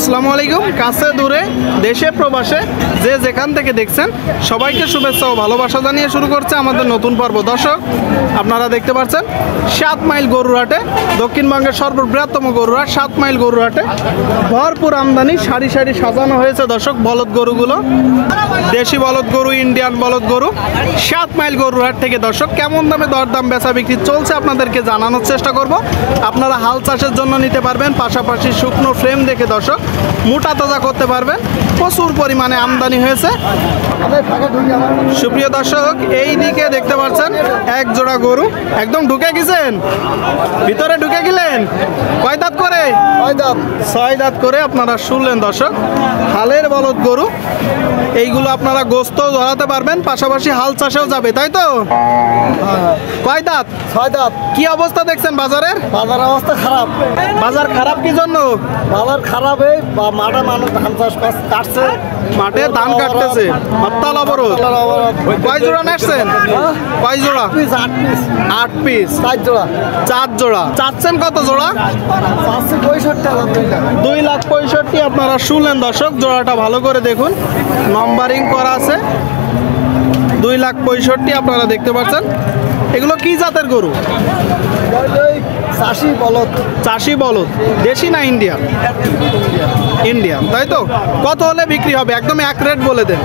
আসসালামু আলাইকুম। কাছে দূরে দেশে প্রবাসে যে যেখান থেকে দেখছেন সবাইকে শুভেচ্ছা ও ভালোবাসা জানিয়ে শুরু করছে আমাদের নতুন পর্ব। দর্শক, আপনারা দেখতে পাচ্ছেন 7 মাইল গরুরহাটে, দক্ষিণবঙ্গের সর্ববৃহত্তম গরুরহাট 7 মাইল গরুরহাটে ভরপুর আমদানি, সারি সারি সাজানো হয়েছে দর্শক বলদ গরুগুলো। দেশি বলদ গরু, ইন্ডিয়ান বলদ গরু 7 মাইল গরুরহাট থেকে। দর্শক, কেমন দামে দরদাম বেচা বিক্রি চলছে আপনাদেরকে জানানোর চেষ্টা করব। আপনারা হাল চাষের জন্য নিতে পারবেন, পাশাপাশি শুকনো ফ্রেম দেখে দর্শক মোটা তাজা করতে পারবেন। প্রচুর পরিমাণে আমদানি হয়েছে। সুপ্রিয় দর্শক, এই দিকে দেখতে পাচ্ছেন এক জোড়া গরু একদম ঢুকে গেছেন, ভিতরে ঢুকে গেলেন। কয় দাঁত করে? 6 দাঁত করে। আপনারা শুনলেন দর্শক, হালের বলদ গরু। এইগুলো আপনারা গোস্ত ধরাতে পারবেন, পাশাপাশি হাল চাষেও যাবে, তাই তো? কয় দাঁত? 6 দাঁত। কি অবস্থা দেখছেন বাজারের? বাজার অবস্থা খারাপ। বাজার খারাপ কি জন্য? বাজার খারাপ, এই মাঠে মানুষ ধান চাষ কাটছে, মাঠে ধান কাটতেছে, হরতাল অবরোধ। কয় জোড়া নেসছেন? কয় জোড়া? 8 পিস। 4 জোড়া। 4 জোড়া। চাচ্ছেন কত জোড়া? 2,65,000। আপনারা শুনলেন দর্শক, জোড়াটা ভালো করে দেখুন, নম্বরিং করা আছে। 2,65,000 আপনারা দেখতে পাচ্ছেন। এগুলো কি জাতের গরু? চাষি বলদ। চাষি বলদ। দেশি না ইন্ডিয়ান? ইন্ডিয়ান, তাই তো? কত হলে বিক্রি হবে? একদম এক রেট বলে দেন।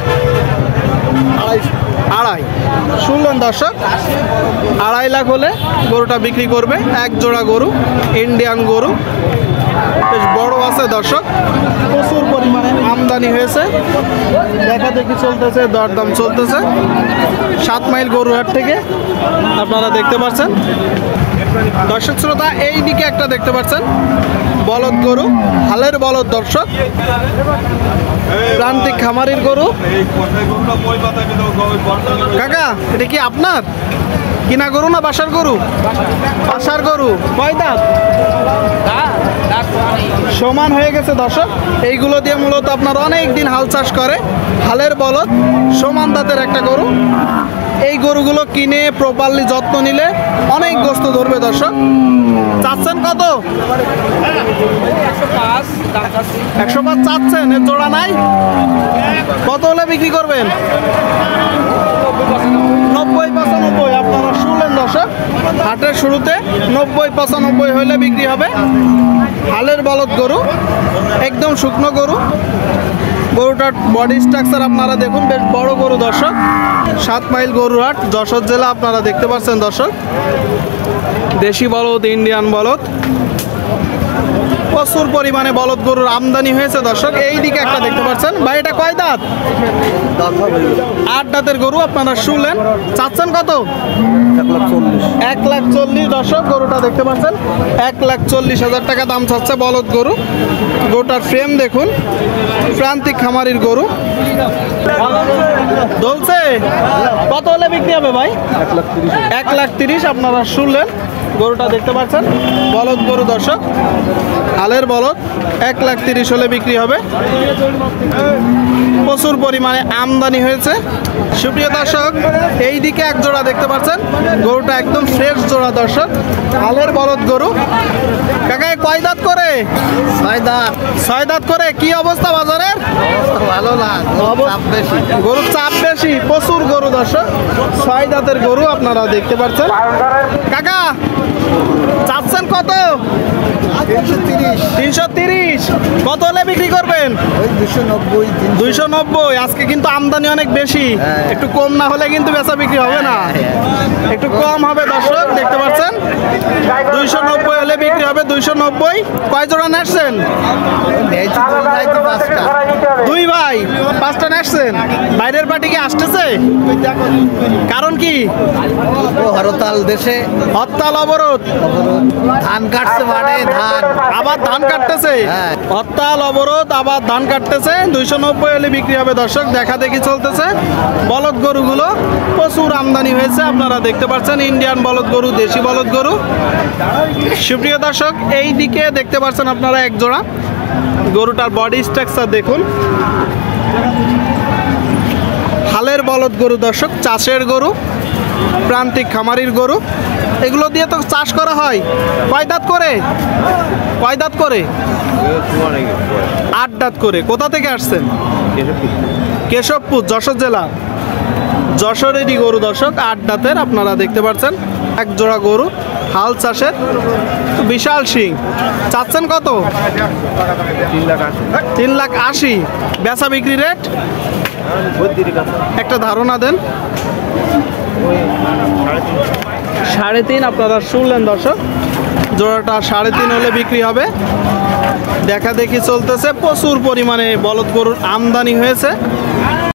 2.5। শুনলেন দর্শক, 2.5 লাখ হলে গরুটা বিক্রি করবে। এক জোড়া গরু, ইন্ডিয়ান গরু, বেশ বড় আছে দর্শক। প্রচুর পরিমাণে আমদানি হয়েছে, দেখা দেখি চলতেছে, দরদাম চলতেছে 7 মাইল গরুহাট থেকে। আপনারা দেখতে পাচ্ছেন দর্শক শ্রোতা, এই দিকে একটা দেখতে পাচ্ছেন বলদ গরু, হালের বলদ দর্শক, প্রান্তিক খামারির গরু। কাকা, এটা কি আপনার কিনা গরু না বাসার গরু? বাসার গরু। কয় দাঁত? সমান হয়ে গেছে দর্শক। এইগুলো দিয়ে মূলত আপনার অনেক দিন হাল চাষ করে। হালের বলদ, সমান দাঁতের একটা গরু। এই গরুগুলো কিনে প্রপারলি যত্ন নিলে অনেক গোস্ত ধরবে দর্শক। চাচ্ছেন কত? 105 চাচ্ছেন। এর জোড়া নাই? কত হলে বিক্রি করবেন? 90-95। আপনারা শুনলেন দর্শক, হাটের শুরুতে 90-95 হলে বিক্রি হবে। হালের বলদ গরু, একদম শুকনো গরু। গরুটার বডি স্ট্রাকচার আপনারা দেখুন, বেশ বড় গরু দর্শক। 7 মাইল গরুহাট, যশোর জেলা। আপনারা দেখতে পাচ্ছেন দর্শক, দেশি বলদ, ইন্ডিয়ান বলদ, প্রচুর পরিমাণে বলদ গরুর আমদানি হয়েছে দর্শক। এই দিকে একটা দেখতে পাচ্ছেন ভাই, এটা কয় দাঁত? 8 দাঁতের গরু। আপনারা শুনলেন। চাচ্ছেন কত? 1,40,000 দর্শক। গরুটা দেখতে পাচ্ছেন, 1,40,000 টাকা দাম চাচ্ছে বলদ গরু। গরুটার ফ্রেম দেখুন, প্রান্তিক খামারির গরু। দলছে কত হলে বিক্রি হবে ভাই? 1,30,000। আপনারা শুনলেন, গরুটা দেখতে পাচ্ছেন বলদ গরু দর্শক, হালের বলদ। 1,30,000 হলে বিক্রি হবে। প্রচুর পরিমাণে আমদানি হয়েছে। সুপ্রিয় দর্শক, এই দিকে এক জোড়া দেখতে পাচ্ছেন, গরুটা একদম ফ্রেশ জোড়া দর্শক, হালের বলদ গরু। কাকা, কয় দাঁত করে? 6 দাঁত। 6 দাঁত করে। কি অবস্থা বাজারের? ভালো না, গরুর চাপ বেশি, প্রচুর গরু দর্শক। 6 দাঁতের গরু আপনারা দেখতে পাচ্ছেন। কাকা, চাচ্ছেন কত? 330। কত হলে বিক্রি করবেন? 290। আজকে কিন্তু আমদানি অনেক বেশি, একটু কম না হলে কিন্তু বেচা বিক্রি হবে না। একটু কম হবে দর্শক, দেখতে পাচ্ছেন। 290 হলে বিক্রি হবে। 290। কয় জোড়া নেসছেন? 2 ভাই 5টা নেসছেন। বাইরের পার্টি কি আসতেছে? কারণ কি? হরতাল, দেশে হরতাল অবরোধ, ধান কাটছে মাঠে, ধান আবার ধান কাটতেছে। হরতাল অবরোধ, আবার ধান কাটতেছে। 290 হলে বিক্রি হবে দর্শক। দেখা দেখি চলতেছে। বলদ গরুগুলো প্রচুর আমদানি হয়েছে, আপনারা দেখতে পাচ্ছেন। ইন্ডিয়ান বলদ গরু, দেশি বলদ গরু। সুপ্রিয় দর্শক, এই দিকে দেখতে পাচ্ছেন আপনারা এক জোড়া। গরুটার বডি স্ট্রাকচার দেখুন, হালের বলদ গরু দর্শক, চাষের গরু, প্রান্তিক খামারির গরু। এগুলো দিয়ে তো চাষ করা হয়। কয় দাঁত করে? কয় দাঁত করে? 8 দাঁত করে। কোথা থেকে আসছেন? কেশবপুর, যশোর জেলা। যশোরেরই গরু দর্শক, 8 দাঁতের আপনারা দেখতে পাচ্ছেন। এক জোড়া গরু হাল চাষের, বিশাল শিং। চাচ্ছেন কত? 3,80,000। বেচা বিক্রি রেট একটা ধারণা দেন। 3.5 আপনারা শুনলেন দর্শক, জোড়াটা 3.5 হলে বিক্রি হবে। দেখা দেখি চলতেছে, প্রচুর পরিমাণে বলদ গরুর আমদানি হয়েছে।